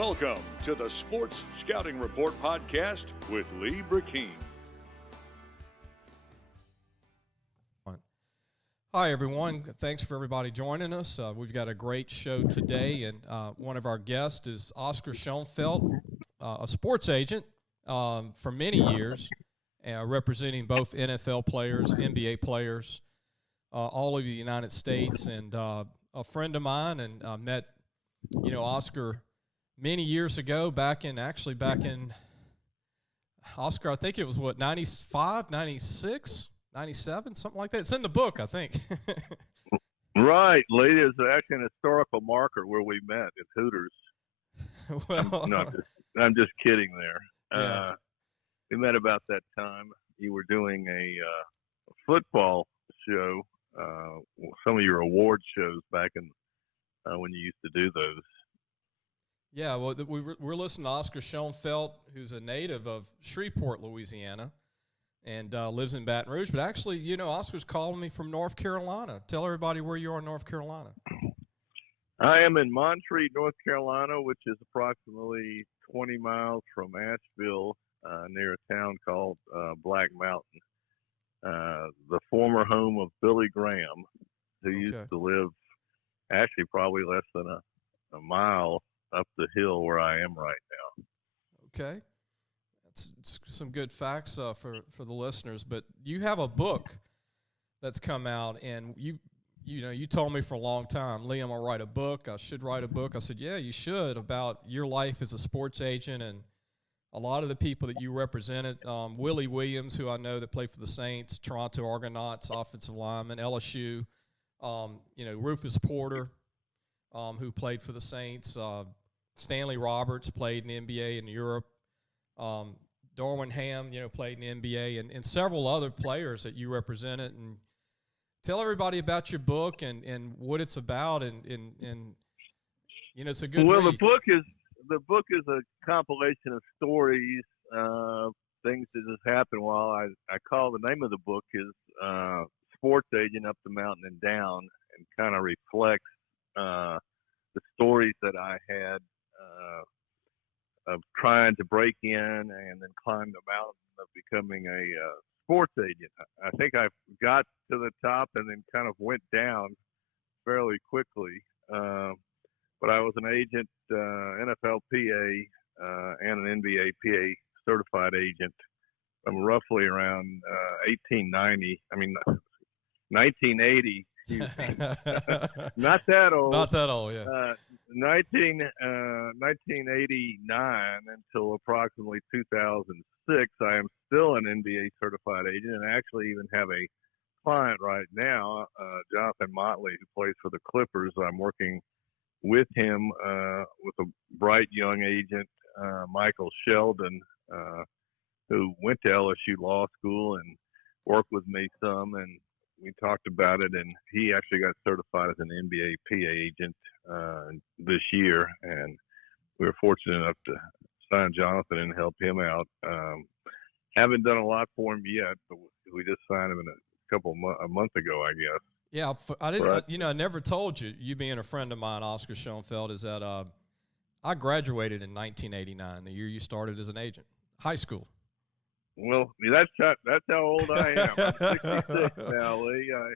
Welcome to the Sports Scouting Report podcast with Lee Brecheen. Hi, everyone. Thanks for everybody joining us. We've got a great show today, and one of our guests is Oscar Shoenfelt, a sports agent for many years, representing both NFL players, NBA players, all over the United States, and a friend of mine, and met, Oscar many years ago, back in, Oscar, I think it was, 95, 96, 97, something like that. It's in the book, I think. Right, Lee. There's actually an historical marker where we met at Hooters. Well, I'm just kidding there. Yeah. We met about that time. You were doing a football show, some of your award shows back in when you used to do those. Yeah, well, we're listening to Oscar Shoenfelt, who's a native of Shreveport, Louisiana, and lives in Baton Rouge. But actually, Oscar's calling me from North Carolina. Tell everybody where you are in North Carolina. I am in Montreat, North Carolina, which is approximately 20 miles from Asheville, near a town called Black Mountain, the former home of Billy Graham, who used to live actually probably less than a mile up the hill where I am right now. Okay. That's some good facts for the listeners. But you have a book that's come out, and you told me for a long time, Lee, I'm going to write a book. I should write a book. I said, yeah, you should, about your life as a sports agent and a lot of the people that you represented. Willie Williams, who I know that played for the Saints, Toronto Argonauts, offensive lineman, LSU, Rufus Porter, who played for the Saints, Stanley Roberts played in the NBA in Europe, Darwin Ham, played in the NBA, and several other players that you represented. And tell everybody about your book and what it's about, and it's a good read. The book is a compilation of stories, things that just happened while I call the name of the book is Sports Agent Up the Mountain and Down, and kind of reflects the stories that I had of trying to break in and then climb the mountain of becoming a sports agent. I think I got to the top and then kind of went down fairly quickly. But I was an agent, NFL PA, and an NBA PA certified agent from roughly around 1980. Not that old. Not that old, yeah. 1989 until approximately 2006, I am still an NBA certified agent, and actually even have a client right now, Jonathan Motley, who plays for the Clippers. I'm working with him with a bright young agent, Michael Sheldon, who went to LSU Law School and worked with me some, and we talked about it, and he actually got certified as an NBA PA agent this year, and we were fortunate enough to sign Jonathan and help him out. Haven't done a lot for him yet, but we just signed him a month ago, I guess. Yeah, I didn't. I never told you. You being a friend of mine, Oscar Shoenfelt, is that I graduated in 1989, the year you started as an agent, high school. Well, that's how old I am. I'm 66 now, Lee. A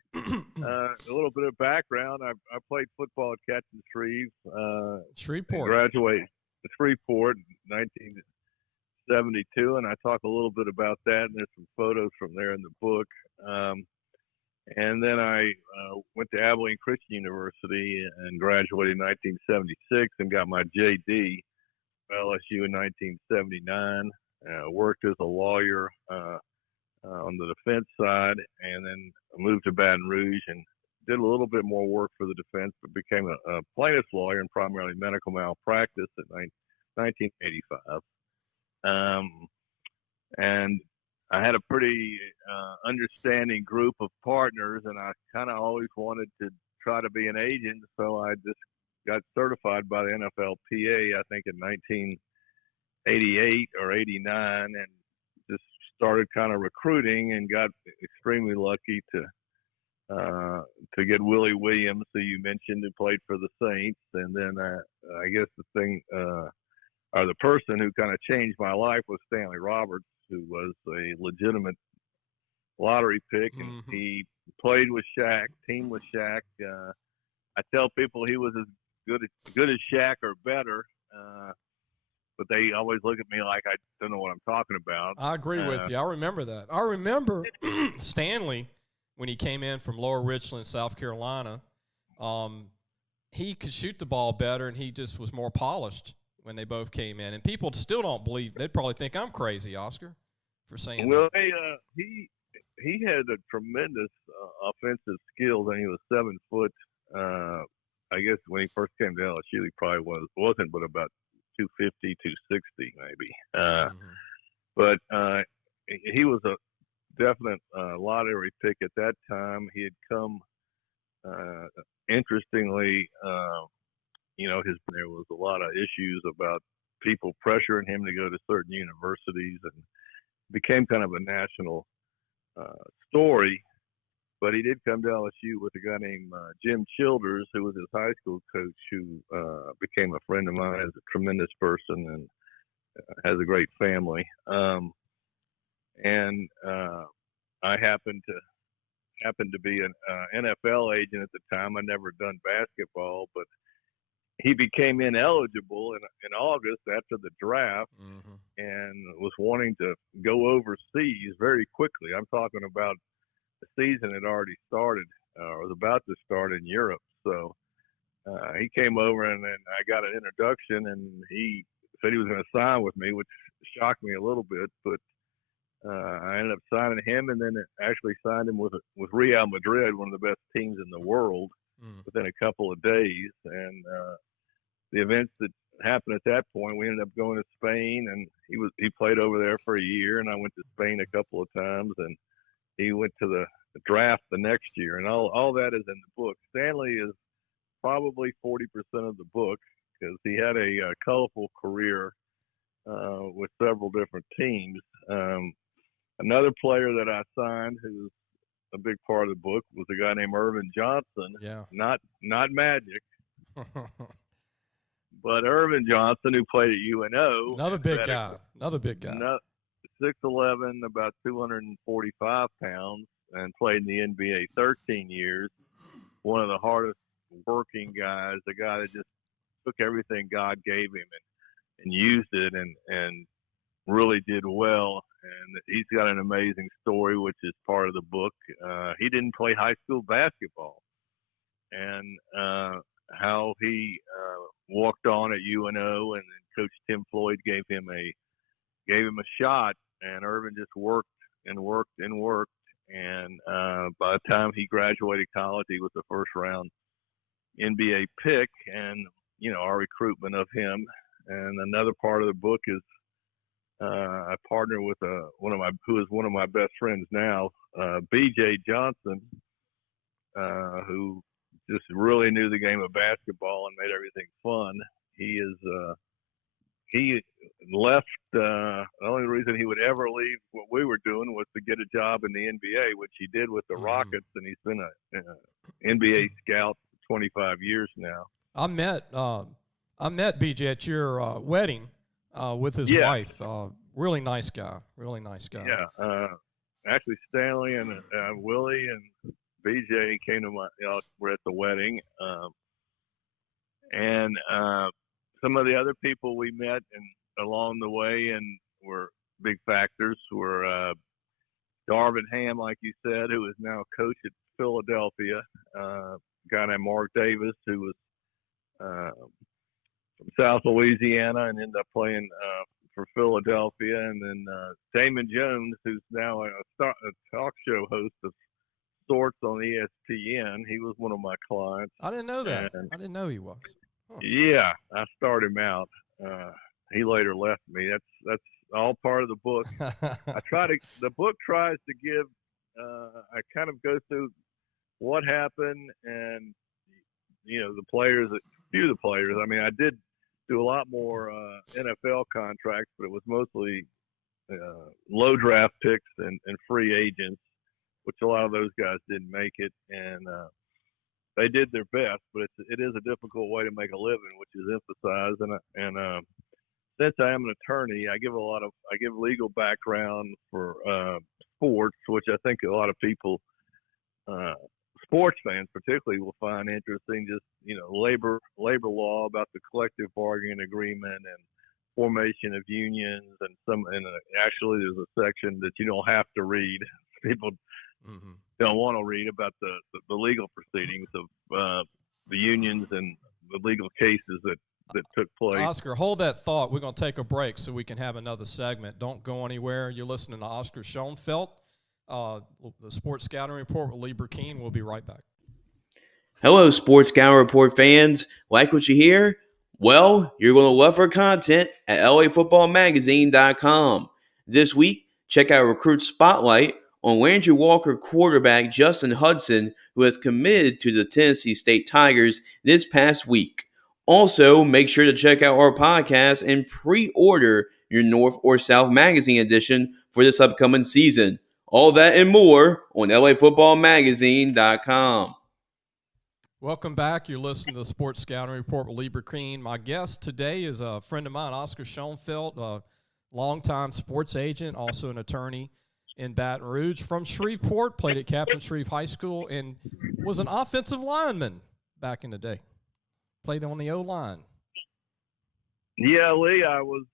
little bit of background. I played football at Captain Shreve. Shreveport. Graduated at Shreveport in 1972, and I talk a little bit about that, and there's some photos from there in the book. And then I went to Abilene Christian University and graduated in 1976 and got my JD at LSU in 1979. Worked as a lawyer on the defense side, and then moved to Baton Rouge and did a little bit more work for the defense, but became a plaintiff's lawyer in primarily medical malpractice in 1985. And I had a pretty understanding group of partners, and I kind of always wanted to try to be an agent, so I just got certified by the NFLPA, I think in 1988 or 89, and just started kind of recruiting and got extremely lucky to get Willie Williams, who you mentioned, who played for the Saints. And then I guess the thing or the person who kind of changed my life was Stanley Roberts, who was a legitimate lottery pick, and he played with Shaq, teamed with Shaq. I tell people he was as good as Shaq or better, but they always look at me like I don't know what I'm talking about. I agree with you. I remember that. I remember Stanley when he came in from Lower Richland, South Carolina. He could shoot the ball better, and he just was more polished when they both came in. And people still don't believe. They'd probably think I'm crazy, Oscar, for saying that. Well, he had a tremendous offensive skills, and he was 7 foot. I guess when he first came to LSU, he probably wasn't, but about 250, 260 maybe. But he was a definite lottery pick at that time. He had come, interestingly, there was a lot of issues about people pressuring him to go to certain universities, and became kind of a national story. But he did come to LSU with a guy named Jim Childers, who was his high school coach, who became a friend of mine. Is a tremendous person and has a great family. I happened to be an NFL agent at the time. I'd never done basketball, but he became ineligible in August after the draft, and was wanting to go overseas very quickly. I'm talking about the season had already started, or was about to start in Europe. So he came over, and then I got an introduction, and he said he was going to sign with me, which shocked me a little bit. But I ended up signing him, and then actually signed him with Real Madrid, one of the best teams in the world, within a couple of days. And the events that happened at that point, we ended up going to Spain, and he played over there for a year, and I went to Spain a couple of times, and he went to the draft the next year, and all that is in the book. Stanley is probably 40% of the book, because he had a colorful career with several different teams. Another player that I signed, who's a big part of the book, was a guy named Irvin Johnson. Yeah. Not Magic, but Irvin Johnson, who played at UNO. Another big guy. 6'11", about 245 pounds, and played in the NBA 13 years. One of the hardest working guys, a guy that just took everything God gave him and used it and really did well. And he's got an amazing story, which is part of the book. He didn't play high school basketball, and how he walked on at UNO, and then Coach Tim Floyd gave him a shot, and Irvin just worked and worked and worked. And by the time he graduated college, he was the first round NBA pick, and our recruitment of him. And another part of the book is I partner with who is one of my best friends now, BJ Johnson, who just really knew the game of basketball and made everything fun. He left. The only reason he would ever leave what we were doing was to get a job in the NBA, which he did with the Rockets, and he's been an NBA scout for 25 years now. I met BJ at your wedding with his wife. Really nice guy. Really nice guy. Yeah. Actually, Stanley and Willie and BJ came to were at the wedding, and some of the other people we met and along the way and were big factors were Darvin Ham, like you said, who is now a coach at Philadelphia. A guy named Mark Davis, who was from South Louisiana and ended up playing for Philadelphia. And then Damon Jones, who's now a talk show host of sorts on ESPN. He was one of my clients. I didn't know that. I didn't know he was. Huh. Yeah, I started him out. He later left me. That's all part of the book. The book tries to give, I kind of go through what happened and, the players, a few of the players. I mean, I did do a lot more NFL contracts, but it was mostly low draft picks and free agents, which a lot of those guys didn't make it. And they did their best, but it is a difficult way to make a living, which is emphasized. And since I am an attorney, I give legal background for sports, which I think a lot of people, sports fans particularly, will find interesting. Just labor law, about the collective bargaining agreement and formation of unions, and actually there's a section that you don't have to read. People don't want to read about the legal proceedings of the unions and the legal cases that took place. Oscar, hold that thought. We're going to take a break so we can have another segment. Don't go anywhere. You're listening to Oscar Shoenfelt, the Sports Scouting Report with Lee Brecheen. We'll be right back. Hello, Sports Scouting Report fans. Like what you hear? Well, you're going to love our content at LAFootballMagazine.com. This week, check out Recruit Spotlight on Landry Walker quarterback Justin Hudson, who has committed to the Tennessee State Tigers this past week. Also, make sure to check out our podcast and pre-order your North or South Magazine edition for this upcoming season. All that and more on LAFootballMagazine.com. Welcome back. You're listening to the Sports Scouting Report with Lee Brecheen. My guest today is a friend of mine, Oscar Shoenfelt, a longtime sports agent, also an attorney in Baton Rouge, from Shreveport, played at Captain Shreve High School, and was an offensive lineman back in the day. Played on the O-line. Yeah, Lee, I was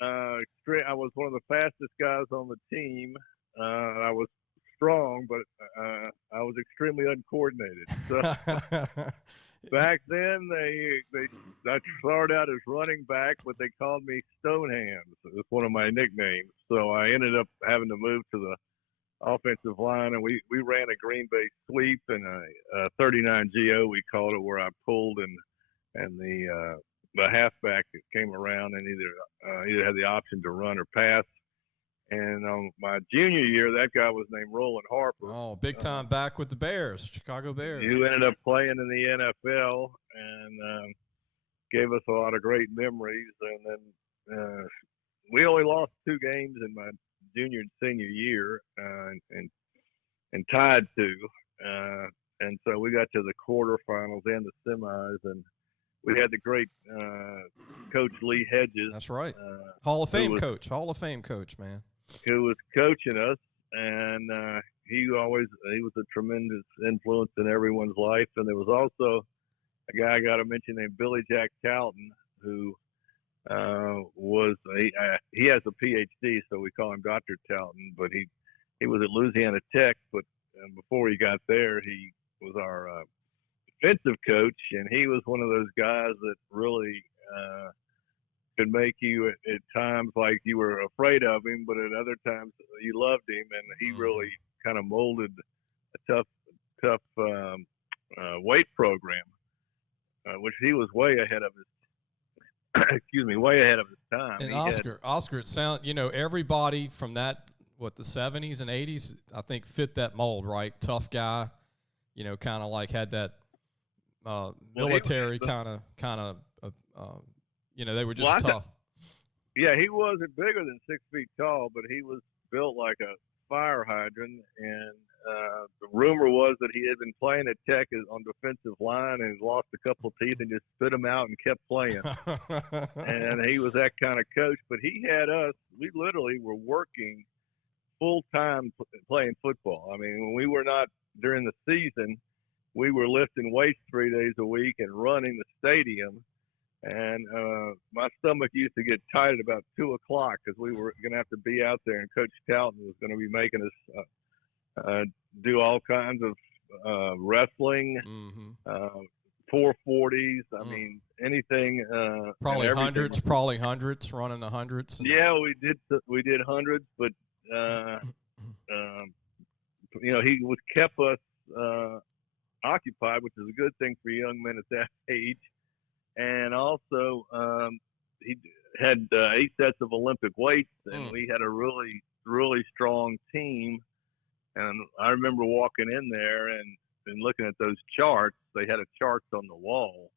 one of the fastest guys on the team. I was strong, but I was extremely uncoordinated. So back then, I started out as running back, but they called me Stonehands. It was one of my nicknames. So I ended up having to move to the offensive line, and we ran a Green Bay sweep and a 39 GO, we called it, where I pulled and the halfback came around and either had the option to run or pass. And on my junior year, that guy was named Roland Harper. Oh, big time back with the Bears, Chicago Bears. Who ended up playing in the NFL and gave us a lot of great memories. And then we only lost 2 games in my junior and senior year, and tied 2. And so we got to the quarterfinals and the semis, and we had the great coach Lee Hedges. That's right. Hall of Fame coach, man. Who was coaching us, and he was a tremendous influence in everyone's life. And there was also a guy I got to mention named Billy Jack Talton, who he has a PhD, so we call him Dr. Talton, but he was at Louisiana Tech, but before he got there, he was our defensive coach, and he was one of those guys that really could make you at times like you were afraid of him, but at other times you loved him, and he really kind of molded a tough weight program, which he was way ahead of his time. And Oscar, it sounds, everybody from that, the 70s and 80s, I think fit that mold, right? Tough guy, kind of like had that military kind of, they were just tough. Yeah, he wasn't bigger than 6 feet tall, but he was built like a fire hydrant. And the rumor was that he had been playing at Tech on defensive line and lost a couple of teeth and just spit them out and kept playing. And he was that kind of coach. But he had us. We literally were working full time playing football. I mean, when we were not during the season, we were lifting weights 3 days a week and running the stadium. And my stomach used to get tight at about 2 o'clock because we were going to have to be out there, and Coach Talton was going to be making us do all kinds of wrestling, 440s. I mean, anything. Probably hundreds, running the hundreds. Yeah, we did hundreds, but he kept us occupied, which is a good thing for young men at that age. And also, he had 8 sets of Olympic weights, and we had a really, really strong team. And I remember walking in there and looking at those charts. They had a charts on the wall,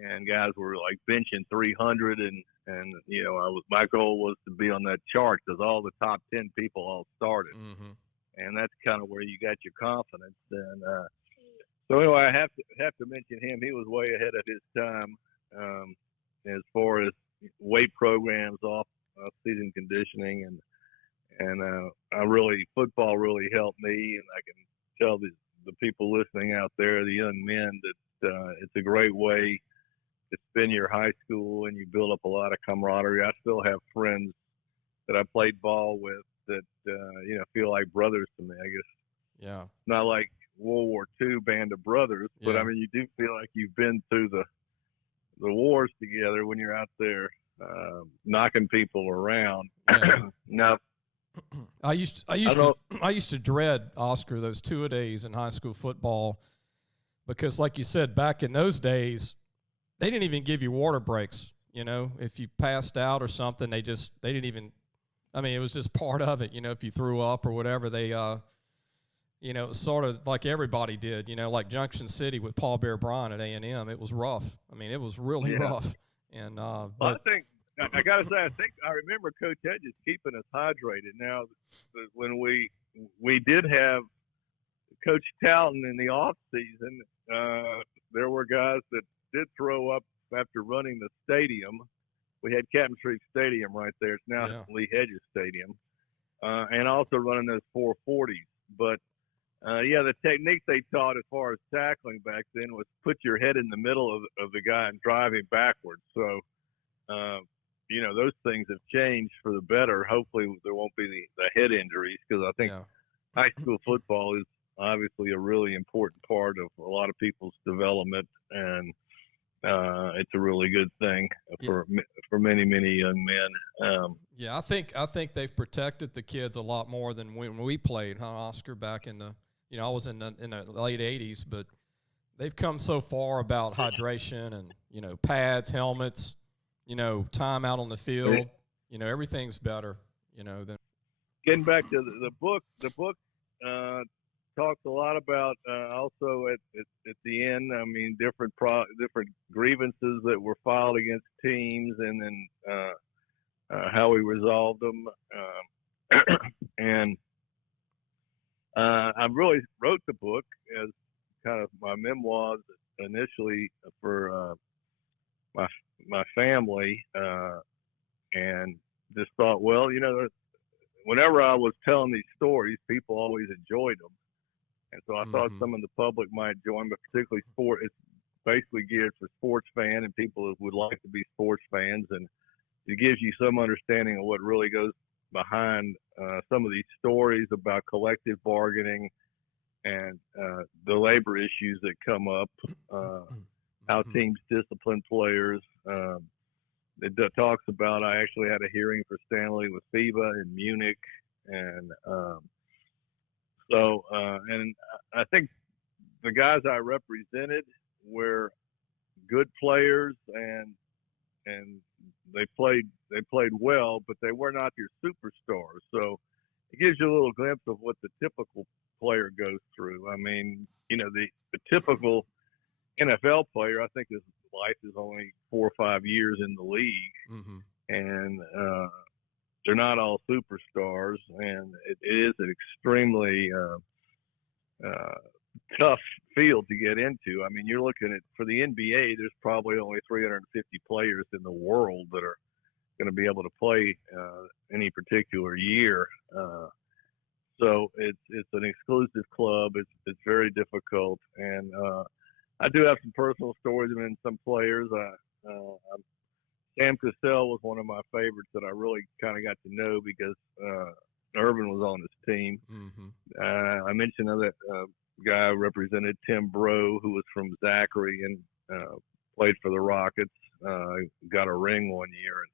and guys were like benching 300, and my goal was to be on that chart because all the top 10 people all started, and that's kind of where you got your confidence. And so anyway, I have to mention him. He was way ahead of his time as far as weight programs, off season conditioning, and football really helped me, and I can tell the people listening out there, the young men, that it's a great way to spend your high school, and you build up a lot of camaraderie. I still have friends that I played ball with that feel like brothers to me. I guess not like World War II band of brothers, but I mean, you do feel like you've been through the wars together when you're out there knocking people around. Now, I used to dread, Oscar, those two-a-days in high school football, because like you said, back in those days, they didn't even give you water breaks. If you passed out or something, they didn't even, I mean, it was just part of it. If you threw up or whatever, they, it was sort of like everybody did, like Junction City with Paul Bear Bryant at A&M. It was rough. I mean, it was really rough. And I think, I got to say, I remember Coach Hedges keeping us hydrated. Now, when we did have Coach Talton in the off season, there were guys that did throw up after running the stadium. We had Captain Shreve Stadium right there. It's now Lee Hedges Stadium, and also running those 440s. But the technique they taught as far as tackling back then was put your head in the middle of the guy and drive him backwards. So, those things have changed for the better. Hopefully there won't be the head injuries, because I think high school football is obviously a really important part of a lot of people's development, and it's a really good thing for many, many young men. I think they've protected the kids a lot more than when we played, huh, Oscar? Back in the, I was in the late '80s, but they've come so far about hydration and pads, helmets, time out on the field. Everything's better. Than getting back to the book. The book talks a lot about also at the end. I mean, different grievances that were filed against teams, and then how we resolved them. And I really wrote the book as kind of my memoirs initially for my family, and just thought, well, whenever I was telling these stories, people always enjoyed them. And so I thought some of the public might join, but particularly sport. It's basically geared for sports fans and people who would like to be sports fans. And it gives you some understanding of what really goes behind some of these stories about collective bargaining and the labor issues that come up, how teams discipline players. It talks about, I actually had a hearing for Stanley with FIBA in Munich, and and I think the guys I represented were good players, and they played well, but they were not your superstars. So it gives you a little glimpse of what the typical player goes through. I mean, the typical NFL player, I think his life is only 4 or 5 years in the league, and they're not all superstars, and it is an extremely tough field to get into. I mean, you're looking at, for the NBA, there's probably only 350 players in the world that are going to be able to play any particular year. So it's an exclusive club. It's very difficult, and I do have some personal stories in some players. Sam Cassell was one of my favorites that I really kind of got to know because Irvin was on his team. I mentioned that guy represented Tim Breaux, who was from Zachary and played for the Rockets. Got a ring one year in,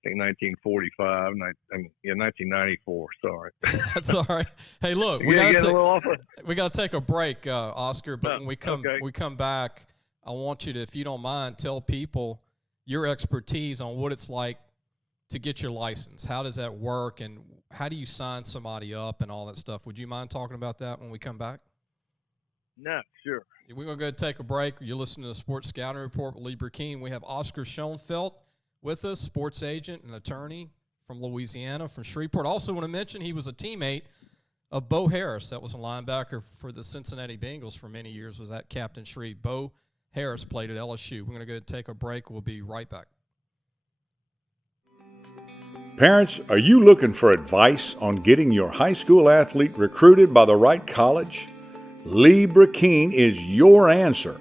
I think, 1945. 1994. Sorry. That's all right. Hey, look, we got to take a break, Oscar. But when we come back, I want you to, if you don't mind, tell people your expertise on what it's like to get your license. How does that work, and how do you sign somebody up and all that stuff? Would you mind talking about that when we come back? No, sure. We're going to go take a break. You're listening to the Sports Scouting Report with Lee Brecheen. We have Oscar Shoenfelt with us, sports agent and attorney from Louisiana, from Shreveport. Also want to mention he was a teammate of Bo Harris. That was a linebacker for the Cincinnati Bengals for many years, was at Captain Shreve. Bo Harris played at LSU. We're going to go take a break. We'll be right back. Parents, are you looking for advice on getting your high school athlete recruited by the right college? Lee Brecheen is your answer.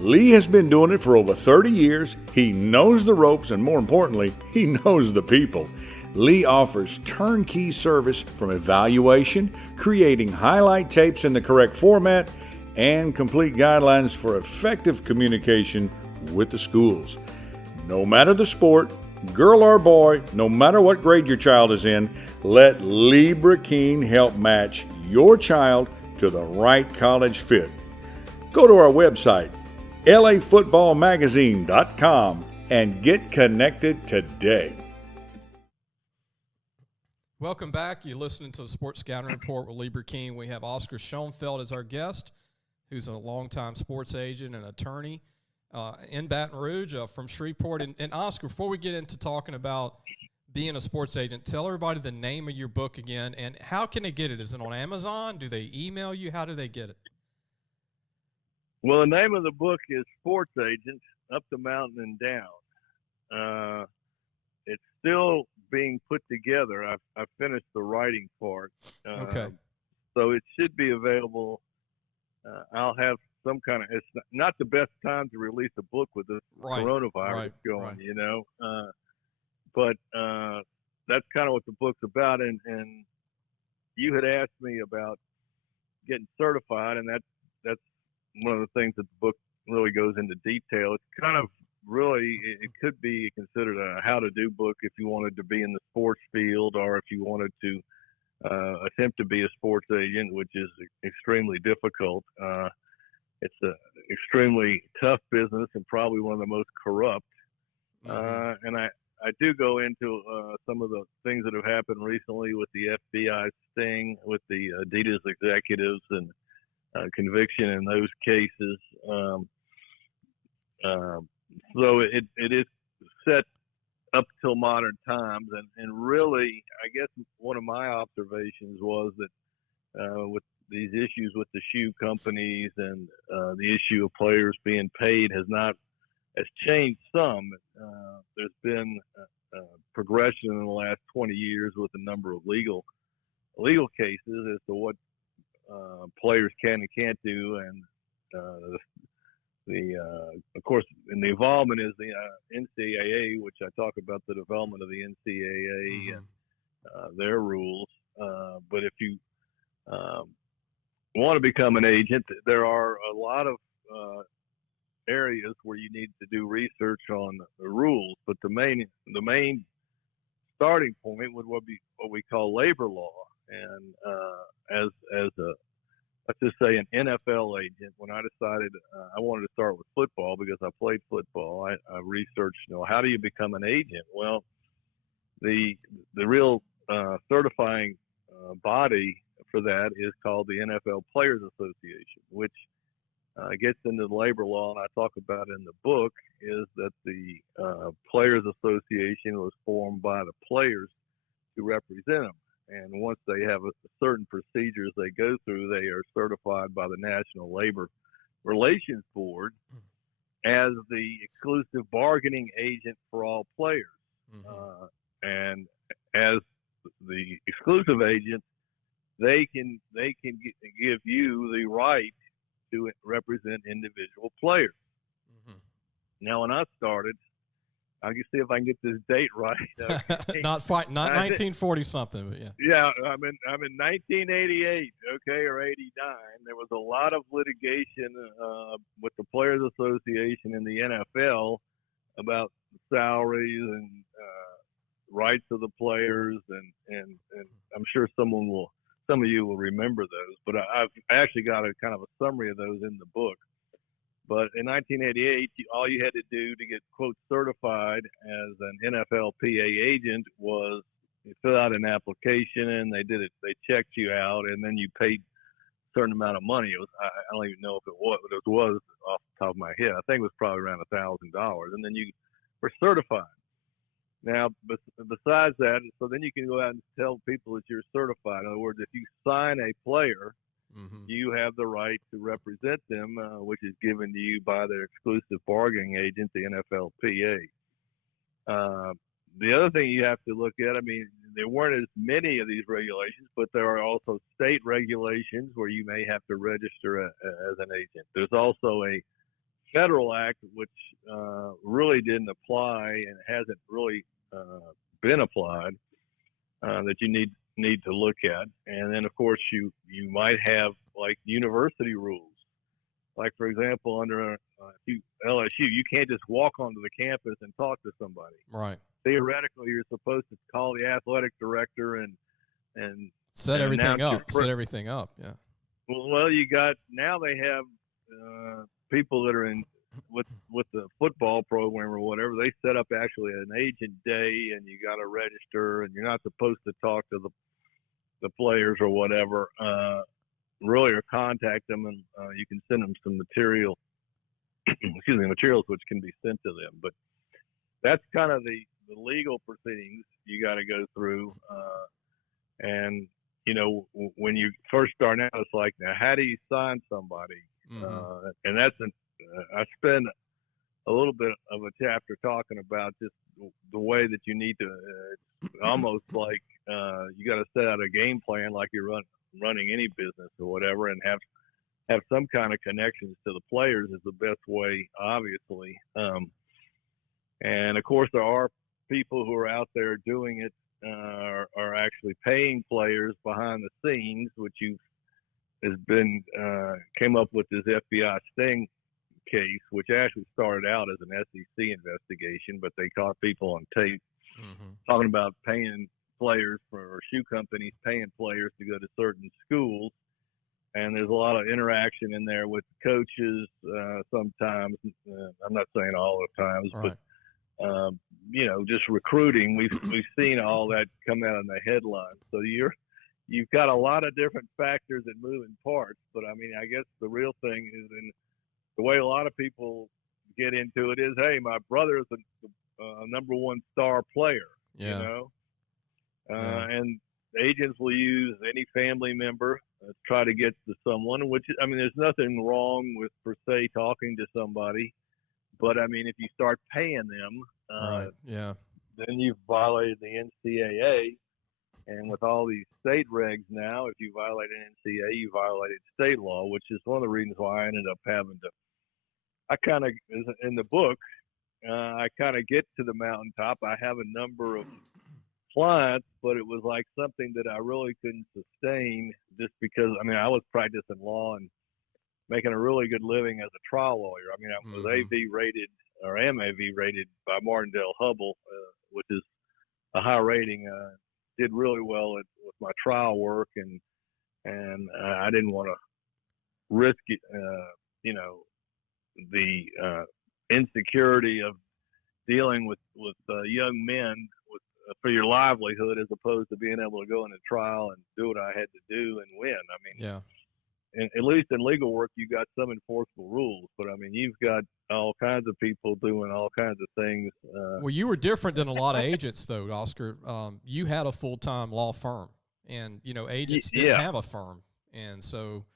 Lee has been doing it for over 30 years. He knows the ropes, and more importantly, he knows the people. Lee offers turnkey service from evaluation, creating highlight tapes in the correct format, and complete guidelines for effective communication with the schools. No matter the sport, girl or boy, no matter what grade your child is in, let Lee Brecheen help match your child to the right college fit. Go to our website, lafootballmagazine.com, and get connected today. Welcome back. You're listening to the Sports Scouting Report with Lee Brecheen. We have Oscar Shoenfelt as our guest, who's a longtime sports agent and attorney in Baton Rouge from Shreveport. And Oscar, before we get into talking about being a sports agent, tell everybody the name of your book again, and how can they get it? Is it on Amazon? Do they email you? How do they get it? Well, the name of the book is Sports Agent, Up the Mountain and Down. It's still being put together. I finished the writing part. Okay. So it should be available. I'll have some kind of, it's not the best time to release a book with this coronavirus going, you know. But that's kind of what the book's about. And you had asked me about getting certified, and that's one of the things that the book really goes into detail. It's kind of really, it could be considered a how-to-do book if you wanted to be in the sports field, or if you wanted to attempt to be a sports agent, which is extremely difficult. It's an extremely tough business and probably one of the most corrupt. And I do go into some of the things that have happened recently with the FBI sting, with the Adidas executives, and conviction in those cases. So it is set up till modern times, and really, I guess one of my observations was that with these issues with the shoe companies and the issue of players being paid has changed some. There's been progression in the last 20 years with a number of legal cases as to what players can and can't do, and of course, and the involvement is the NCAA, which I talk about the development of the NCAA and their rules. But if you want to become an agent, there are a lot of areas where you need to do research on the rules. But the main starting point would be what we call labor law, and as a let's just say an NFL agent, when I decided I wanted to start with football because I played football, I researched, how do you become an agent? Well, the real certifying body for that is called the NFL Players Association, which gets into the labor law, and I talk about in the book, is that the Players Association was formed by the players to represent them. And once they have certain procedures they go through, they are certified by the National Labor Relations Board as the exclusive bargaining agent for all players. And as the exclusive agent, they can give you the right to represent individual players. Now, when I started, I can see if I can get this date right. Okay. not 1940 something, but yeah. Yeah, I'm in 1988, okay, or 89. There was a lot of litigation with the Players Association in the NFL about salaries and rights of the players, and I'm sure some of you will remember those. But I've actually got a kind of a summary of those in the book. But in 1988, all you had to do to get, quote, certified as an NFLPA agent was you fill out an application, and they checked you out, and then you paid a certain amount of money. It was, I don't even know if it was off the top of my head. I think it was probably around $1,000, and then you were certified. Now, besides that, so then you can go out and tell people that you're certified. In other words, if you sign a player, you have the right to represent them, which is given to you by their exclusive bargaining agent, the NFLPA. the other thing you have to look at, I mean, there weren't as many of these regulations, but there are also state regulations where you may have to register as an agent. There's also a federal act which really didn't apply and hasn't really been applied that you need to look at. And then, of course, you might have like university rules. Like, for example, under LSU, you can't just walk onto the campus and talk to somebody. Right. Theoretically, you're supposed to call the athletic director and set everything up. Set everything up. Yeah. Well, you got now they have people that are in with the football program or whatever. They set up actually an agent day, and you got to register, and you're not supposed to talk to the players or whatever. Really, or contact them, and you can send them some materials which can be sent to them. But that's kind of the legal proceedings you got to go through. And, you know, when you first start out, it's like, now, how do you sign somebody? Mm-hmm. And that's I spend a little bit of a chapter talking about just the way that you need to, it's almost like you got to set out a game plan like you're running any business or whatever, and have some kind of connections to the players is the best way, obviously. And of course, there are people who are out there doing it, are actually paying players behind the scenes, which has been came up with this FBI sting case, which actually started out as an SEC investigation, but they caught people on tape talking about paying players or shoe companies paying players to go to certain schools. And there's a lot of interaction in there with coaches sometimes. I'm not saying all the times, right. But you know, just recruiting. We've seen all that come out in the headlines. So you've got a lot of different factors and moving parts. But I mean, I guess the real thing is, in the way a lot of people get into it is, hey, my brother is a number one star player. Yeah. You know, and agents will use any family member to try to get to someone, which, I mean, there's nothing wrong with, per se, talking to somebody. But, I mean, if you start paying them, then you've violated the NCAA. And with all these state regs now, if you violate an NCAA, you violated state law, which is one of the reasons why I ended up having to – I kind of – in the book, I kind of get to the mountaintop. I have a number of clients, but it was like something that I really couldn't sustain just because, I mean, I was practicing law and making a really good living as a trial lawyer. I mean, I was AV rated, or am AV rated by Martindale-Hubbell, which is a high rating. Did really well with my trial work, and I didn't want to risk it, you know, the insecurity of dealing with young men for your livelihood, as opposed to being able to go into trial and do what I had to do and win. I mean, at least in legal work, you got some enforceable rules, but I mean, you've got all kinds of people doing all kinds of things. Well, you were different than a lot of agents, though, Oscar. You had a full-time law firm, and, you know, agents didn't have a firm. And so,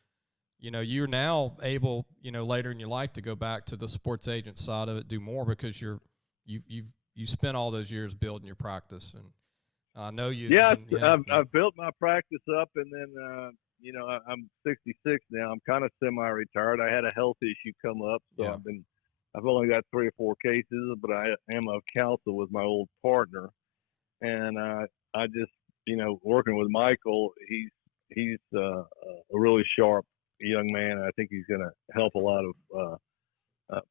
you know, you're now able, you know, later in your life to go back to the sports agent side of it, do more, because you spent all those years building your practice. And I know you. Yeah, I've built my practice up, and then, you know, I'm 66 now. I'm kind of semi-retired. I had a health issue come up, so I've only got 3 or 4 cases, but I am of counsel with my old partner. And I just, you know, working with Michael, he's a really sharp young man. I think he's going to help a lot of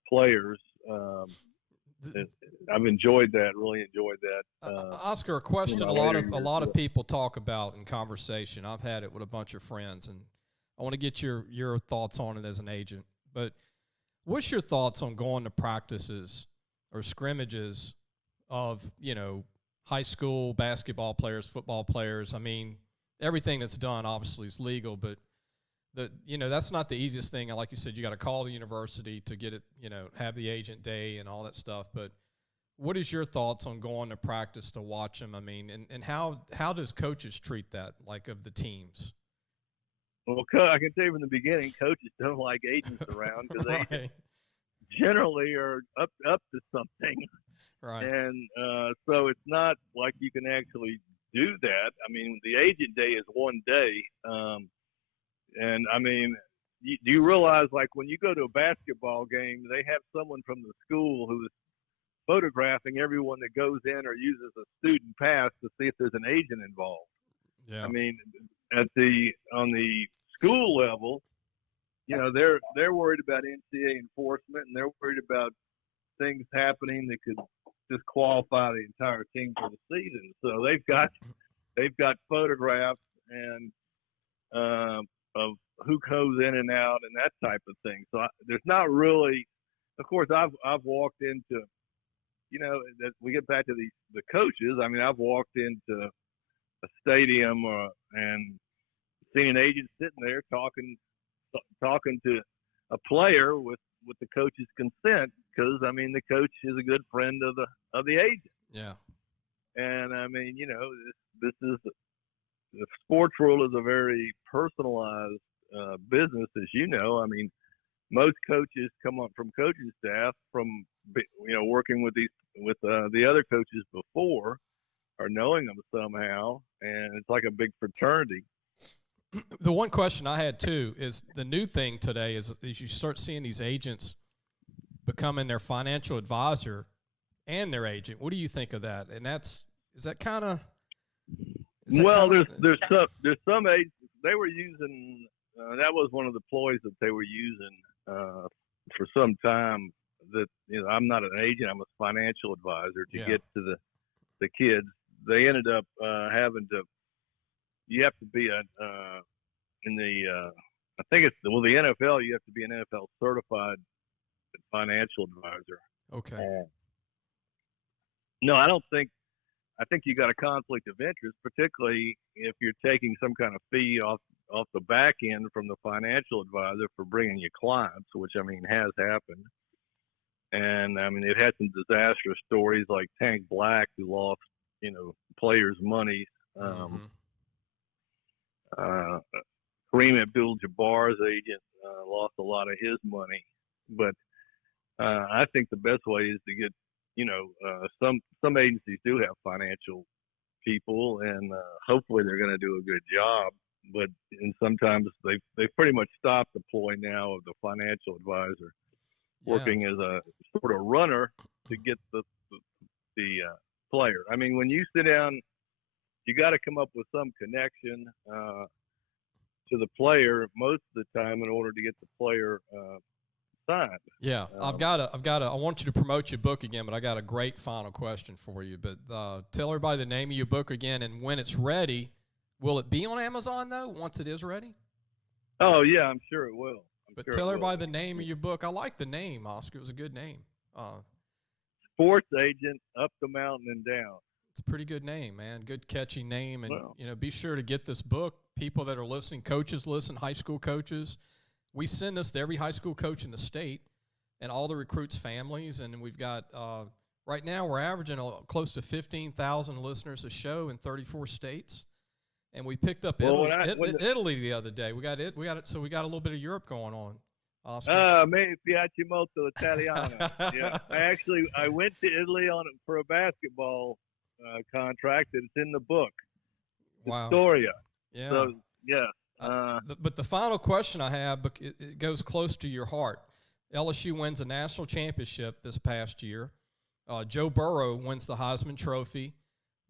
players. I've enjoyed that, really enjoyed that. Oscar, a question a lot of people talk about in conversation. I've had it with a bunch of friends, and I want to get your thoughts on it as an agent. But what's your thoughts on going to practices or scrimmages of, you know, high school basketball players, football players? I mean, everything that's done obviously is legal, but you know, that's not the easiest thing. Like you said, you got to call the university to get it, you know, have the agent day and all that stuff. But what is your thoughts on going to practice to watch them? I mean, and how does coaches treat that, like, of the teams? Well, I can tell you from the beginning, coaches don't like agents around, because agents generally are up to something. Right. And so it's not like you can actually do that. I mean, the agent day is one day. And I mean, do you realize, like, when you go to a basketball game, they have someone from the school who's photographing everyone that goes in or uses a student pass to see if there's an agent involved. Yeah. I mean, on the school level, you know, they're worried about NCAA enforcement, and they're worried about things happening that could disqualify the entire team for the season. So they've got photographs and of who goes in and out and that type of thing. So there's not really. Of course, I've walked into, you know, that we get back to the coaches. I mean, I've walked into a stadium and seen an agent sitting there talking to a player with the coach's consent, because I mean, the coach is a good friend of the agent. Yeah. And I mean, you know, this is the sports world is a very personalized business, as you know. I mean, most coaches come up from coaching staff from, you know, working with the other coaches before, or knowing them somehow, and it's like a big fraternity. The one question I had too is the new thing today is you start seeing these agents becoming their financial advisor and their agent. What do you think of that? And is that kind of? Well, there's some agents they were using. That was one of the ploys that they were using for some time. That, you know, I'm not an agent; I'm a financial advisor to get to the kids. They ended up having to. You have to be in the I think it's the NFL. You have to be an NFL certified financial advisor. Okay. No, I don't think. I think you got a conflict of interest, particularly if you're taking some kind of fee off the back end from the financial advisor for bringing you clients, which I mean has happened. And I mean, it had some disastrous stories like Tank Black, who lost, you know, players' money. Kareem Abdul-Jabbar's agent lost a lot of his money. But I think the best way is to get, you know, some agencies do have financial people, and hopefully they're going to do a good job. But and sometimes they've pretty much stopped the ploy now of the financial advisor working as a sort of runner to get the player. I mean, when you sit down, you got to come up with some connection to the player most of the time in order to get the player signed. Yeah, I want you to promote your book again, but I got a great final question for you. But tell everybody the name of your book again, and when it's ready. Will it be on Amazon, though, once it is ready? Oh, yeah, I'm sure it will. Tell everybody the name of your book. I like the name, Oscar. It was a good name. Sports Agent Up the Mountain and Down. It's a pretty good name, man. Good, catchy name. And, you know, be sure to get this book. People that are listening, coaches listen, high school coaches. We send this to every high school coach in the state and all the recruits' families. And we've got, right now, we're averaging close to 15,000 listeners a show in 34 states. And we picked up Italy the other day. We got it. So we got a little bit of Europe going on. Oscar. Me piace molto Italiano. Yeah, I went to Italy for a basketball contract. It's in the book. Wow. Historia. Yeah. So yeah. But the final question I have, it goes close to your heart. LSU wins a national championship this past year. Joe Burrow wins the Heisman Trophy.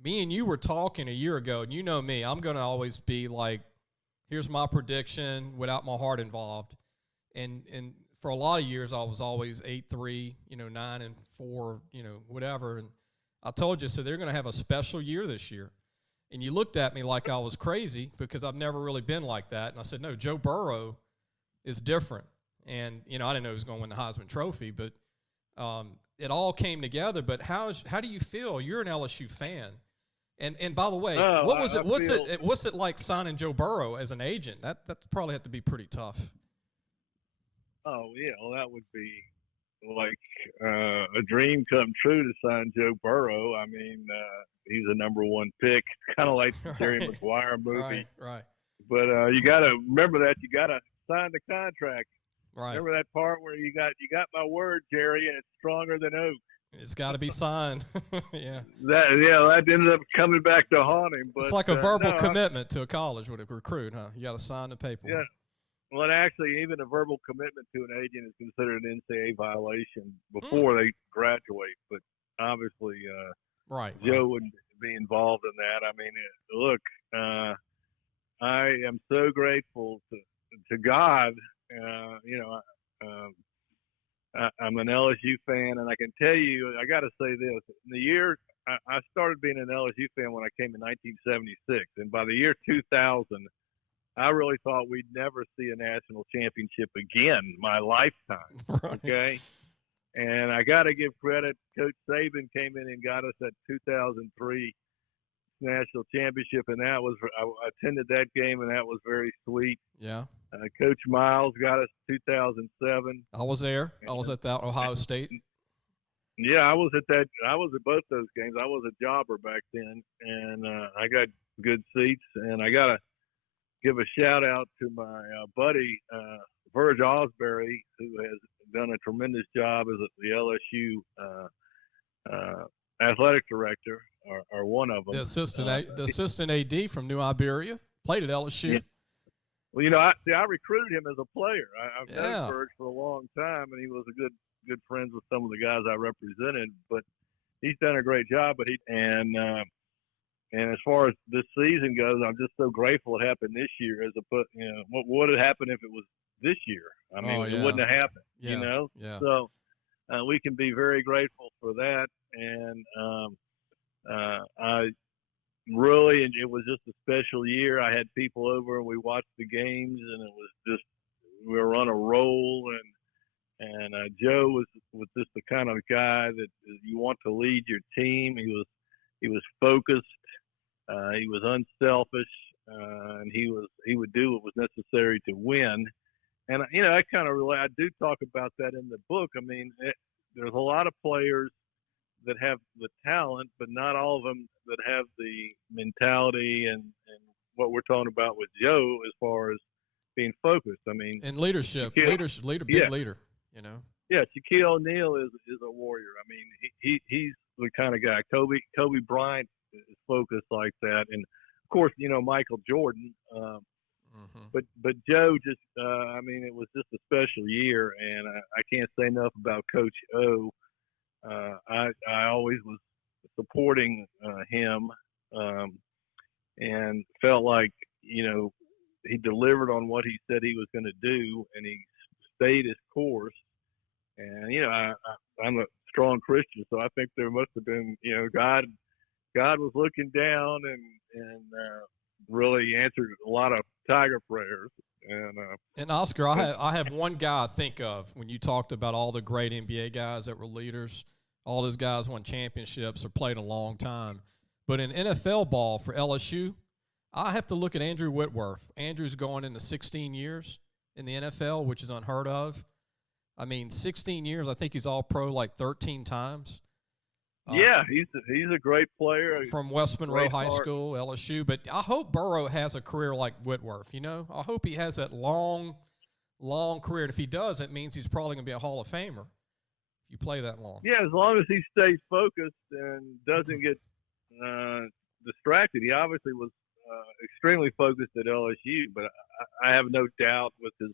Me and you were talking a year ago, and you know me, I'm going to always be like, here's my prediction without my heart involved. And for a lot of years, I was always 8-3, 9-4, whatever. And I told you, so they're going to have a special year this year. And you looked at me like I was crazy because I've never really been like that. And I said, no, Joe Burrow is different. And, I didn't know he was going to win the Heisman Trophy, but it all came together. But how do you feel? You're an LSU fan. And by the way, what's it like signing Joe Burrow as an agent? That probably had to be pretty tough. Oh yeah, well that would be like a dream come true to sign Joe Burrow. I mean, he's a number one pick, kind of like the Jerry Maguire movie. Right. But you got to remember that you got to sign the contract. Right. Remember that part where you got my word, Jerry, and it's stronger than oak. It's got to be signed. Yeah. That ended up coming back to haunt him. But It's like a verbal commitment to a college with a recruit, huh? You got to sign the paperwork. Yeah. Well, and actually, even a verbal commitment to an agent is considered an NCAA violation before they graduate. But obviously, Joe wouldn't be involved in that. I mean, look, I am so grateful to God. I'm an LSU fan, and I can tell you, I got to say this: in the year I started being an LSU fan when I came in 1976, and by the year 2000. I really thought we'd never see a national championship again my lifetime. Right. Okay. And I got to give credit. Coach Saban came in and got us that 2003 national championship. And I attended that game, and that was very sweet. Yeah. Coach Miles got us 2007. I was there. I was at that Ohio State. Yeah, I was at both those games. I was a jobber back then, and I got good seats. And I got to give a shout out to my buddy Verge Osbury, who has done a tremendous job as the LSU athletic director, or one of them. The assistant AD from New Iberia, played at LSU. Yeah. Well, I recruited him as a player. I've known Verge for a long time, and he was a good friends with some of the guys I represented. But he's done a great job. And as far as this season goes, I'm just so grateful it happened this year. What would have happened if it was this year? I mean, it wouldn't have happened. Yeah. Yeah. So we can be very grateful for that. And it was just a special year. I had people over and we watched the games, and it was just we were on a roll. And Joe was just the kind of guy that you want to lead your team. He was focused. He was unselfish, and he would do what was necessary to win. And I kind of I do talk about that in the book. I mean, there's a lot of players that have the talent, but not all of them that have the mentality and what we're talking about with Joe as far as being focused. I mean, and leadership, big leader. Yeah, Shaquille O'Neal is a warrior. I mean, he's the kind of guy. Kobe Bryant is focused like that, and of course, Michael Jordan. But Joe just, it was just a special year, and I can't say enough about Coach O. I always was supporting him, and felt like he delivered on what he said he was going to do, and he stayed his course. And I'm a strong Christian, so I think there must have been God was looking down and really answered a lot of Tiger prayers. And Oscar, I have one guy I think of when you talked about all the great NBA guys that were leaders. All those guys won championships or played a long time. But in NFL ball for LSU, I have to look at Andrew Whitworth. Andrew's going into 16 years in the NFL, which is unheard of. I mean, 16 years, I think he's all-pro like 13 times. Yeah, he's a great player. From West Monroe High School, LSU. But I hope Burrow has a career like Whitworth, I hope he has that long career. And if he does, it means he's probably going to be a Hall of Famer if you play that long. Yeah, as long as he stays focused and doesn't get distracted. He obviously was extremely focused at LSU, but I have no doubt with his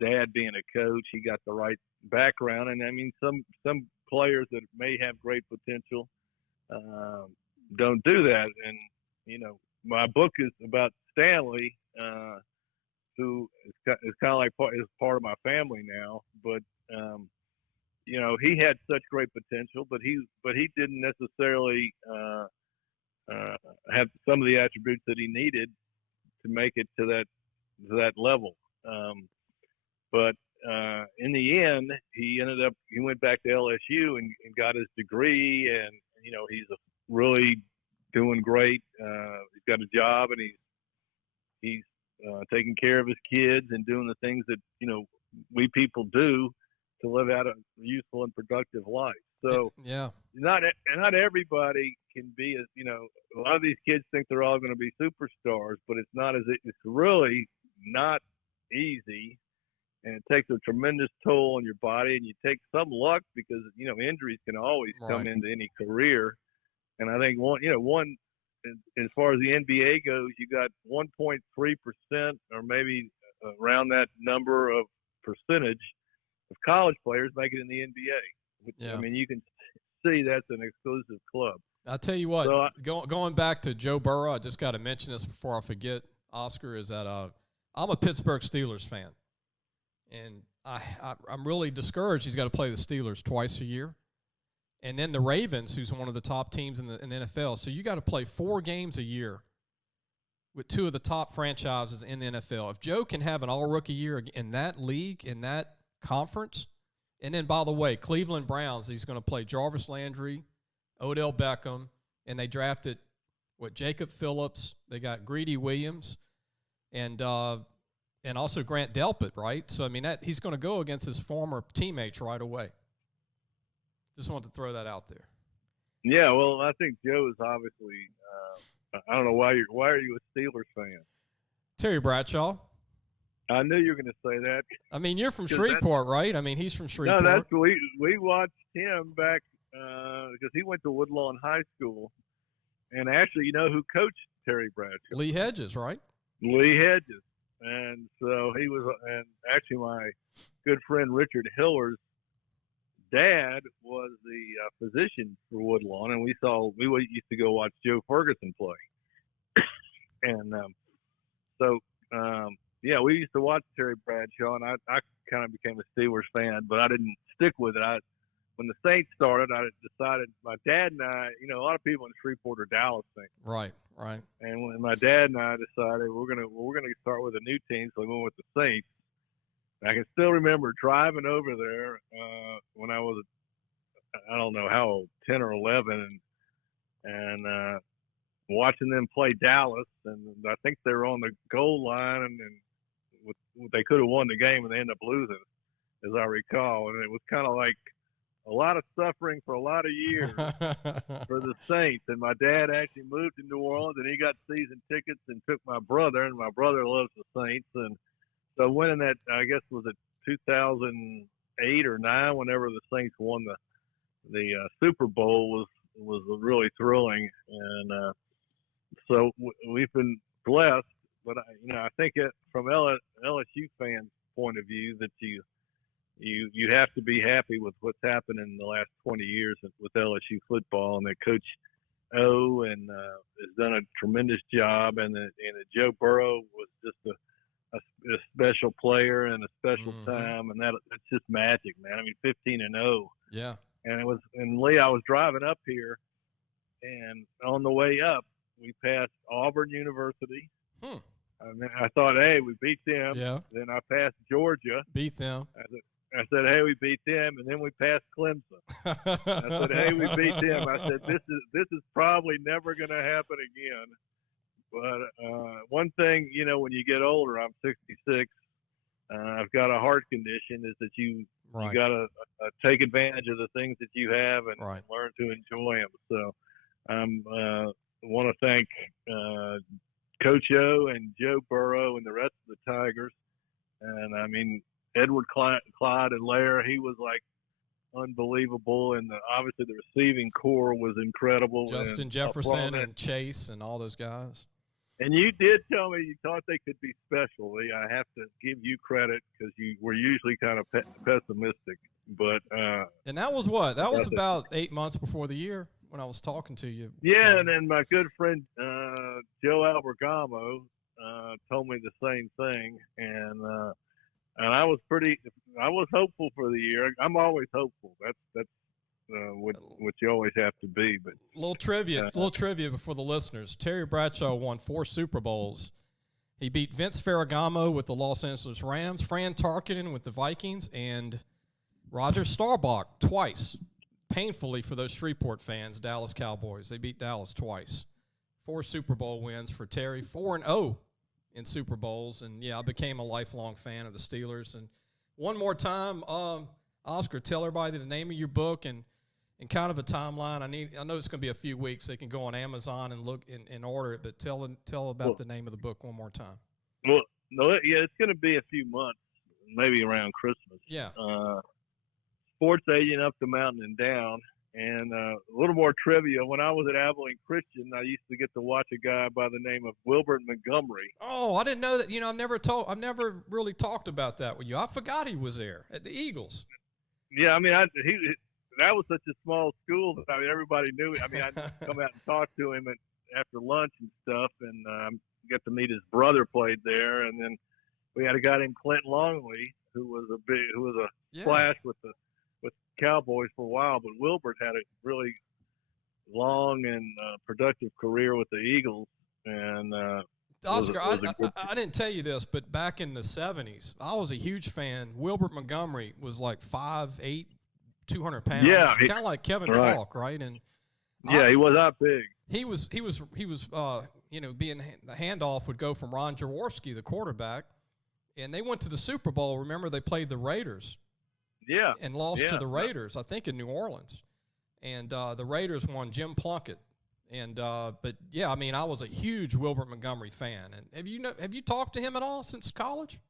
dad being a coach, he got the right background. And I mean, some players that may have great potential don't do that. And my book is about Stanley, who is kind of like part of my family now. But he had such great potential, but he didn't necessarily have some of the attributes that he needed to make it to that level. But in the end, he went back to LSU and got his degree, and he's really doing great. He's got a job, and he's taking care of his kids and doing the things that we people do to live out a useful and productive life. So yeah, not everybody can be as a lot of these kids think they're all going to be superstars, but it's really not easy. and it takes a tremendous toll on your body, and you take some luck because injuries can always come into any career. And I think one as far as the NBA goes, you got 1.3% or maybe around that number of percentage of college players make it in the NBA. Which, yeah. I mean, you can see that's an exclusive club. I'll tell you what, going back to Joe Burrow, I just got to mention this before I forget, Oscar, is that I'm a Pittsburgh Steelers fan. And I'm really discouraged he's got to play the Steelers twice a year. And then the Ravens, who's one of the top teams in the NFL. So you got to play 4 games a year with 2 of the top franchises in the NFL. If Joe can have an all-rookie year in that league, in that conference, and then, by the way, Cleveland Browns, he's going to play Jarvis Landry, Odell Beckham, and they drafted, Jacob Phillips. They got Greedy Williams and also Grant Delpit, right? So, I mean, he's going to go against his former teammates right away. Just wanted to throw that out there. Yeah, well, I think Joe is obviously I don't know why are you a Steelers fan? Terry Bradshaw. I knew you were going to say that. I mean, you're from Shreveport, right? I mean, he's from Shreveport. No, we watched him back because he went to Woodlawn High School, and actually, who coached Terry Bradshaw? Lee Hedges, right? Lee Hedges, and so he was, and actually, my good friend Richard Hiller's dad was the physician for Woodlawn, and we used to go watch Joe Ferguson play, and yeah, we used to watch Terry Bradshaw, and I kind of became a Steelers fan, but I didn't stick with it. When the Saints started, I decided, my dad and I, a lot of people in Shreveport are Dallas fans. Right. And when my dad and I decided we're gonna start with a new team, so we went with the Saints. I can still remember driving over there when I was, I don't know how old, 10 or 11, and watching them play Dallas, and I think they were on the goal line, and they could have won the game, and they ended up losing, as I recall. And it was kind of like a lot of suffering for a lot of years for the Saints. And my dad actually moved to New Orleans, and he got season tickets and took my brother, and my brother loves the Saints. And so winning that, I guess, was it 2008 or 9, whenever the Saints won the Super Bowl, was really thrilling. And so we've been blessed. But I think from LSU fans' point of view, that you have to be happy with what's happened in the last 20 years with LSU football, and that Coach O has done a tremendous job, and that Joe Burrow was just a special player and a special time, and that's just magic, man. I mean, 15-0. Yeah. And Lee, I was driving up here, and on the way up, we passed Auburn University. I mean, I thought, hey, we beat them. Yeah. Then I passed Georgia. Beat them. I said, hey, we beat them, and then we passed Clemson. I said, hey, we beat them. I said, this is probably never going to happen again. But one thing, when you get older, I'm 66. I've got a heart condition. Is that you got to take advantage of the things that you have and learn to enjoy them. So I want to thank Coach O and Joe Burrow and the rest of the Tigers. And I mean, Edward Clyde and Lair, he was like unbelievable. And obviously the receiving core was incredible. Justin Jefferson and Chase and all those guys. And you did tell me you thought they could be special, Lee. I have to give you credit because you were usually kind of pessimistic. But and that was what? That was about 8 months before the year when I was talking to you. Yeah, and then my good friend Joe Albergamo told me the same thing, and I was hopeful for the year. I'm always hopeful. That's what you always have to be. But little trivia before the listeners. Terry Bradshaw won 4 Super Bowls. He beat Vince Ferragamo with the Los Angeles Rams, Fran Tarkenton with the Vikings, and Roger Staubach twice. Painfully for those Shreveport fans, Dallas Cowboys. They beat Dallas twice. 4 Super Bowl wins for Terry, 4-0 in Super Bowls. And, yeah, I became a lifelong fan of the Steelers. And one more time, Oscar, tell everybody the name of your book and kind of a timeline. I know it's going to be a few weeks. They can go on Amazon and look and order it, but tell about the name of the book one more time. Well, no, yeah, it's going to be a few months maybe around Christmas. Yeah. Sports agent up the mountain and down. And a little more trivia. When I was at Abilene Christian, I used to get to watch a guy by the name of Wilbert Montgomery. Oh, I didn't know that. I've never really talked about that with you. I forgot he was there at the Eagles. Yeah, I mean, that was such a small school that everybody knew. I mean, I'd come out and talk to him after lunch and stuff, and get to meet his brother played there. And then we had a guy named Clinton Longley who was a splash with Cowboys for a while, but Wilbert had a really long and productive career with the Eagles. And Oscar, I didn't tell you this, but back in the 70s, I was a huge fan. Wilbert Montgomery was like 5'8", 200 pounds. Yeah, kind of like Kevin Falk, right? And he was not big. He was being the handoff would go from Ron Jaworski, the quarterback, and they went to the Super Bowl. Remember, they played the Raiders. Yeah. And lost to the Raiders, I think, in New Orleans. And the Raiders won Jim Plunkett. And but yeah, I mean, I was a huge Wilbert Montgomery fan. And have you talked to him at all since college?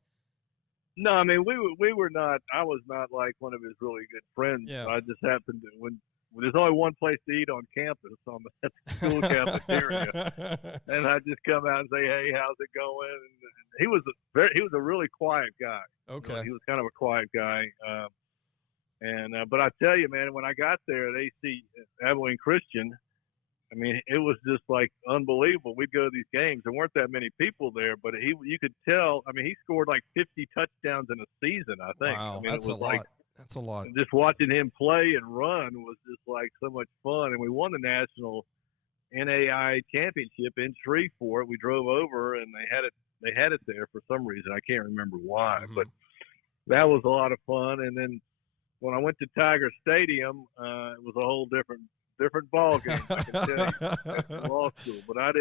No, I mean, we were not. I was not like one of his really good friends. Yeah. I just happened to when there's only one place to eat on campus, on the school cafeteria, and I just come out and say, "Hey, how's it going?" And he was a really quiet guy. Okay. He was kind of a quiet guy. But I tell you, man, when I got there at Abilene Christian, I mean, it was just like unbelievable. We'd go to these games. There weren't that many people there, but you could tell. I mean, he scored like 50 touchdowns in a season, I think. Wow, I mean, that's it was a lot. That's a lot. Just watching him play and run was just like so much fun. And we won the national NAIA championship in Shreveport. We drove over, and they had it there for some reason. I can't remember why, but that was a lot of fun. And then when I went to Tiger Stadium, it was a whole different ball game, I can tell you, at law school. But I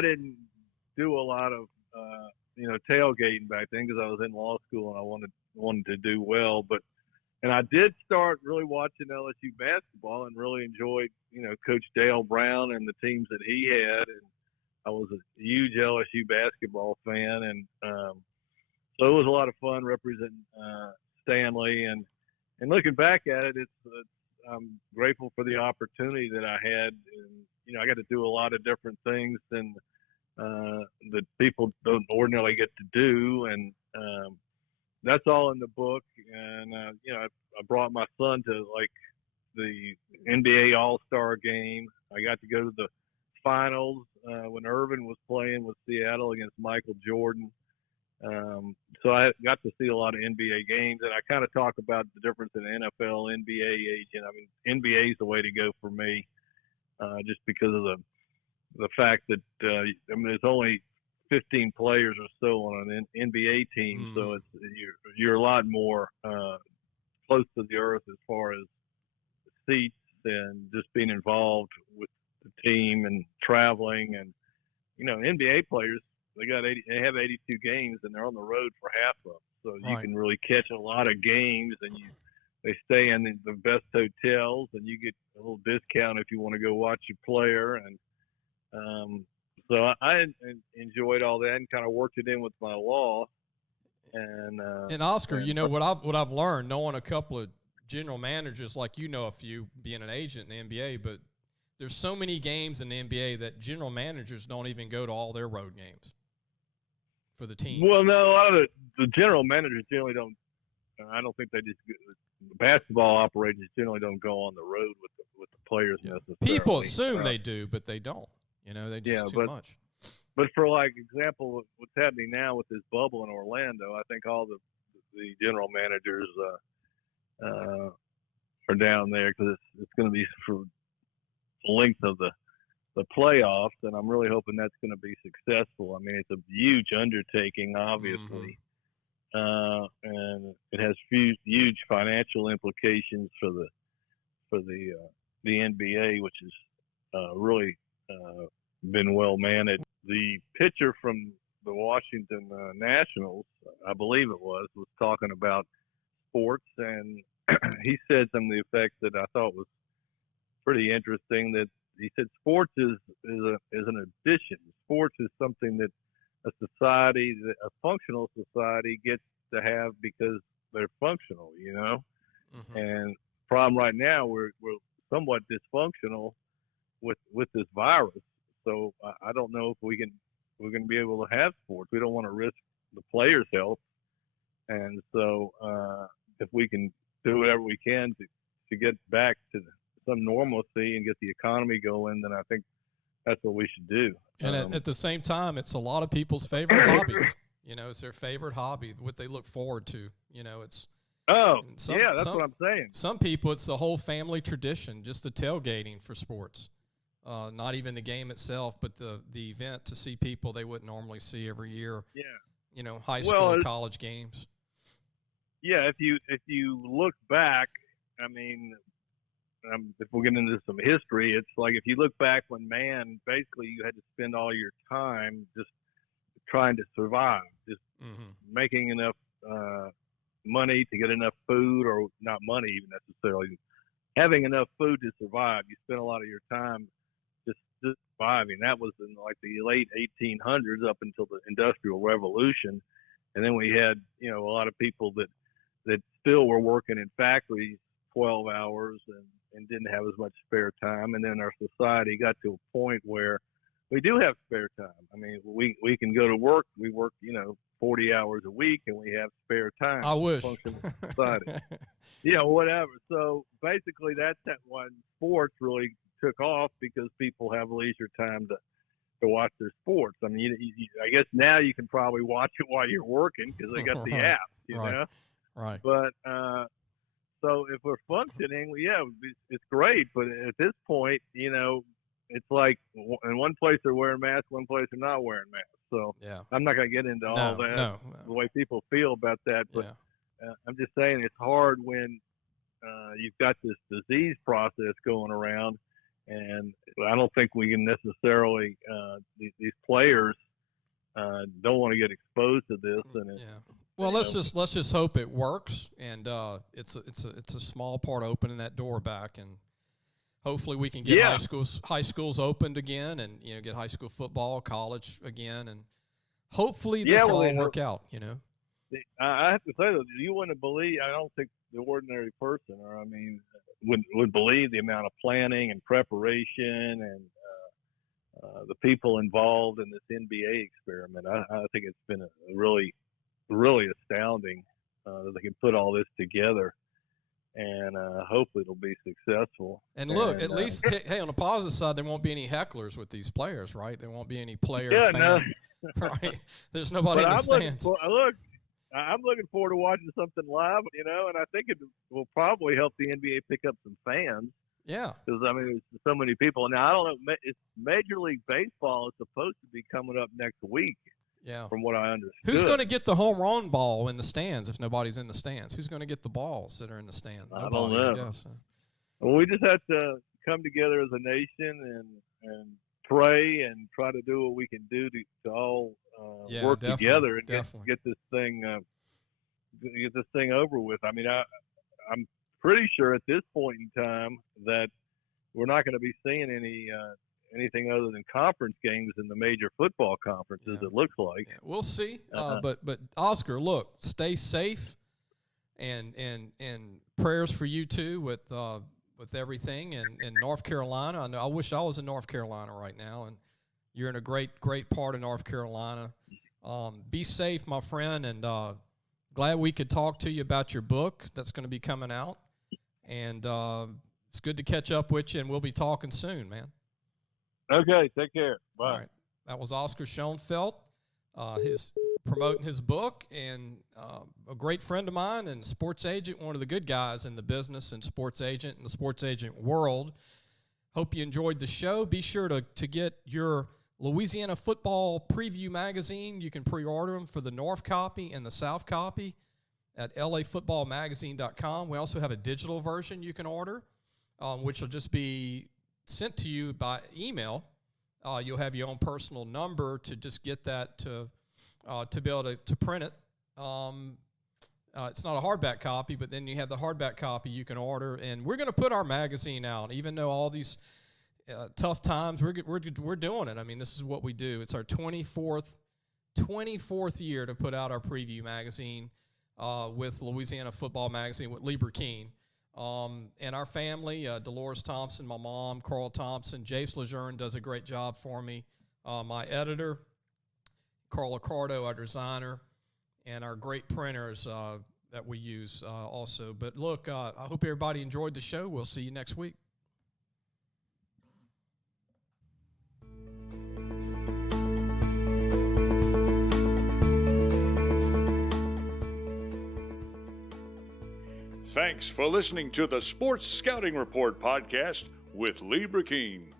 didn't do a lot of tailgating back then because I was in law school and I wanted to do well. And I did start really watching LSU basketball and really enjoyed Coach Dale Brown and the teams that he had. And I was a huge LSU basketball fan, and so it was a lot of fun representing Stanley. And looking back at it, I'm grateful for the opportunity that I had. And, I got to do a lot of different things than that people don't ordinarily get to do. And that's all in the book. And, I brought my son to like the NBA All-Star game. I got to go to the finals when Irvin was playing with Seattle against Michael Jordan. So I got to see a lot of NBA games, and I kind of talk about the difference in NFL, NBA agent. I mean, NBA is the way to go for me, just because of the fact that there's only 15 players or so on an NBA team, so you're a lot more close to the earth as far as seats and just being involved with the team and traveling. And NBA players, they have 82 games and they're on the road for half of them, so you can really catch a lot of games, and they stay in the best hotels, and you get a little discount if you want to go watch your player. And so I enjoyed all that and kind of worked it in with my law. And Oscar, what I've learned, knowing a couple of general managers, like a few, being an agent in the NBA, but there's so many games in the NBA that general managers don't even go to all their road games for the team. Well, no, a lot of the general managers generally don't. I don't think they just. Basketball operators generally don't go on the road with the players necessarily. People assume they do, but they don't. They just too much. But for example, what's happening now with this bubble in Orlando, I think all the general managers are down there because it's going to be for the length of the playoffs, and I'm really hoping that's going to be successful. I mean, it's a huge undertaking, obviously, and it has huge financial implications for the NBA, which is really been well managed. The pitcher from the Washington Nationals, I believe it was talking about sports, and he said some of the effects that I thought was pretty interesting. That he said sports is an addition. Sports is something that a society, a functional society, gets to have because they're functional, you know. Mm-hmm. And problem right now, we're somewhat dysfunctional with this virus. So I don't know if we're going to be able to have sports. We don't want to risk the players' health, and so if we can do whatever we can to get back to some normalcy and get the economy going, then I think that's what we should do. And at the same time, it's a lot of people's favorite hobbies. You know, it's their favorite hobby, what they look forward to. You know, it's that's what I'm saying. Some people, it's the whole family tradition, just the tailgating for sports. Not even the game itself, but the event to see people they wouldn't normally see every year. Yeah. You know, high school and college games. Yeah, if you look back, I mean, if we're getting into some history, it's like if you look back when basically you had to spend all your time just trying to survive, just making enough money to get enough food, or not money even necessarily, having enough food to survive. You spent a lot of your time just surviving. That was in like the late 1800s up until the Industrial Revolution. And then we had, you know, a lot of people that still were working in factories 12 hours and didn't have as much spare time. And then our society got to a point where we do have spare time. I mean, we can go to work. We work, you know, 40 hours a week, and we have spare time. I wish. Functional society. You know, whatever. So basically that's when sports really took off, because people have leisure time to watch their sports. I mean, I guess now you can probably watch it while you're working because they got the app, you know? Right. But so if we're functioning, it's great. But at this point, you know, it's like in one place they're wearing masks, one place they're not wearing masks. So I'm not going to get into all that, the way people feel about that. But I'm just saying it's hard when you've got this disease process going around. And I don't think we can necessarily these players don't want to get exposed to this. And well, let's just hope it works, and it's a small part opening that door back, and hopefully we can get high schools opened again, and you know, get high school football, college again, and hopefully this will all work out. You know, I have to say though, you wouldn't believe. I don't think the ordinary person, or I mean, would believe the amount of planning and preparation and the people involved in this NBA experiment. I think it's been really astounding that they can put all this together, and hopefully it'll be successful. And look, at least, hey, on the positive side, there won't be any hecklers with these players, right? There won't be any player fan, right? There's nobody in the stands. I'm looking forward to watching something live, you know, and I think it will probably help the NBA pick up some fans. Yeah. Because, I mean, there's so many people. Now, I don't know, it's Major League Baseball is supposed to be coming up next week, from what I understood. Who's going to get the home run ball in the stands if nobody's in the stands? Who's going to get the balls that are in the stands? I don't know. Well, we just have to come together as a nation and pray and try to do what we can do to all work together and get this thing over with. I mean, I'm pretty sure at this point in time that we're not going to be seeing anything other than conference games in the major football conferences. It looks like we'll see. But Oscar, look, stay safe, and prayers for you too with everything in North Carolina. I wish I was in North Carolina right now, and you're in a great part of North Carolina. Be safe, my friend, and glad we could talk to you about your book that's going to be coming out. And it's good to catch up with you, and we'll be talking soon, man. Okay, take care. Bye. All right. That was Oscar Shoenfelt, promoting his book, and a great friend of mine and sports agent, one of the good guys in the business and sports agent in the sports agent world. Hope you enjoyed the show. Be sure to get your Louisiana Football Preview magazine. You can pre-order them for the North copy and the South copy at lafootballmagazine.com. We also have a digital version you can order, which will just be sent to you by email. You'll have your own personal number to just get that to be able to print it. It's not a hardback copy, but then you have the hardback copy you can order. And we're going to put our magazine out, even though all these tough times, we're doing it. I mean, this is what we do. It's our 24th 24th year to put out our preview magazine with Louisiana Football Magazine with Lee Brecheen. And our family, Dolores Thompson, my mom, Carl Thompson, Jace Lejeune does a great job for me. My editor, Carl Accardo, our designer, and our great printers that we use also. But look, I hope everybody enjoyed the show. We'll see you next week. Thanks for listening to the Sports Scouting Report podcast with Lee Brecheen.